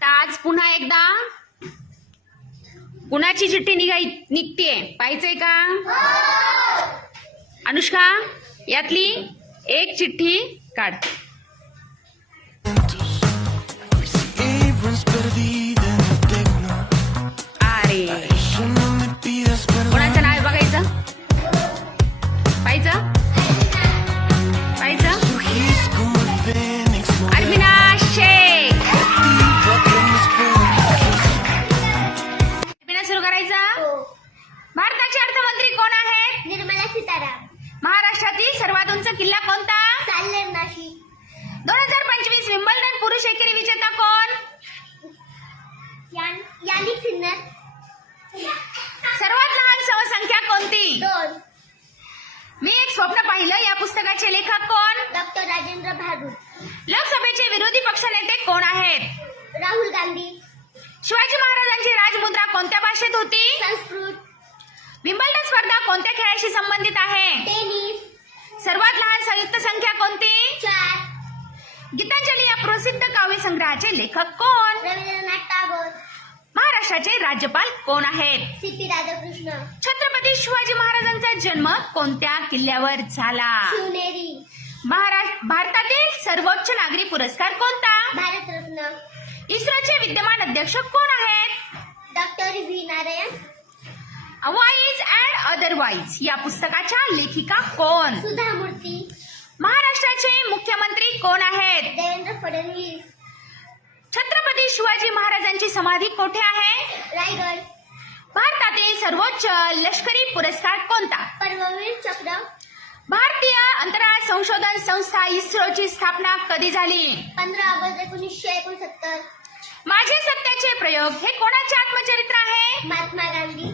आता आज पुन्हा एकदा कुणाची चिठ्ठी निघतीये पाहिजे का? अनुष्का यातली एक चिठ्ठी काढ. अरे कोणाचं नाव बघायचं? पाहिजे पाहिजे अविनाश शेख. सुरू करायचा. भारताचे अर्थमंत्री कोण आहेत? निर्मला सीतारामन. महाराष्ट्रातील सर्वात उंच किल्ला कोणता? साल्हेर नाशिक. 2025 विम्बल्डन पुरुष एकेरी विजेता कोण? यानिक सिन्नर. सर्वात लहान सहसंख्या कोणती? 2. मी एक स्वप्न पाहिलं या पुस्तकाचे लेखक कोण? डॉक्टर राजेंद्र भारूड. लोकसभेचे विरोधी पक्षनेते कोण आहेत? राहुल गांधी. शिवाजी महाराजांची राजमुद्रा कोणत्या भाषेत होती? संस्कृत. विम्बल्डन स्पर्धा कोणत्या खेळाशी संबंधित आहे? टेनिस. सर्वात लहान संयुक्त संख्या कोणती? 4. गीतांजली या प्रसिद्ध काव्यसंग्रहाचे लेखक कोण? रवींद्रनाथ टागोर. महाराष्ट्राचे राज्यपाल कोण आहेत? सीपी राधाकृष्ण. छत्रपती शिवाजी महाराजांचा जन्म कोणत्या किल्ल्यावर झाला? शिवनेरी. भारतातील सर्वोच्च नागरी पुरस्कार कोणता? भारतरत्न. इस्रोचे विद्यमान अध्यक्ष कोण आहेत? Doctor V Narayan. Wise and otherwise या पुस्तकाच्या लेखिका कोण? सुधा मूर्ती. महाराष्ट्राचे मुख्यमंत्री कोण आहेत? देवेंद्र फडणवीस. छत्रपती शिवाजी महाराजांची समाधी कोठे आहे? रायगड. भारतातील सर्वोच्च लष्करी पुरस्कार कोणता? परमवीर चक्र. भारतीय अंतराळ संशोधन संस्था इस्रोची स्थापना कधी झाली? 15 ऑगस्ट 1969. माझे सत्याचे प्रयोग हे कोणाचे आत्मचरित्र आहे? महात्मा गांधी.